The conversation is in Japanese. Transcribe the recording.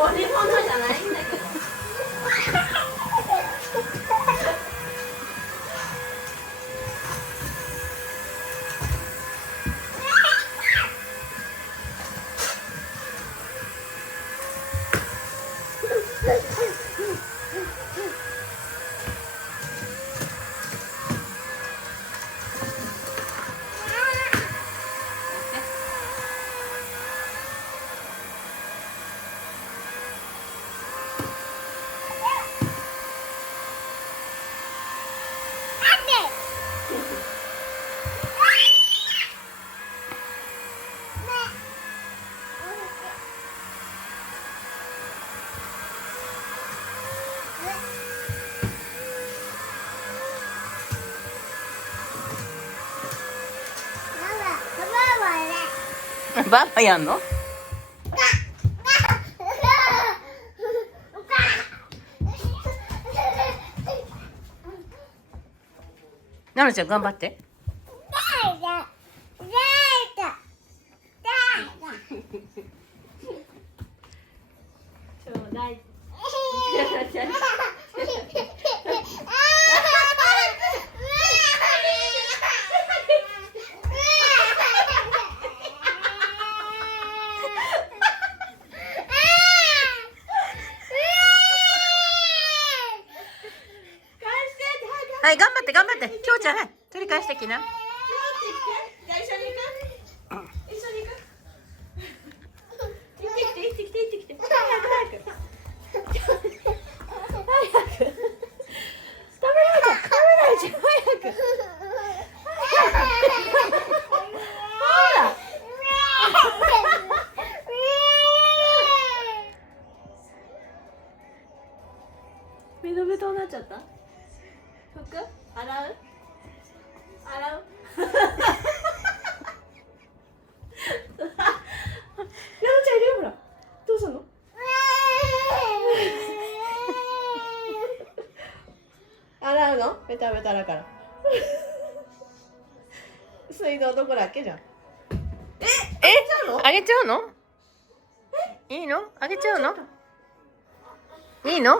乗り物じゃないんだけど。バーバやんの？なのちゃん頑張って。ちょうだい。はい、頑張って頑張って。きょうちゃん、はい、取り返してきな。じゃあ一緒に行く？一緒に行く？行ってきて行ってきて行ってきて。早く早く。早く。食べないじゃん早く。ほら。ベトベトになっちゃった？服？洗う？洗う？ヤマちゃんいるよほら。どうすんの？洗うの？ベタベタだから。水道どこだっけじゃん。あげちゃうの？いいの？あげちゃうの？いいの？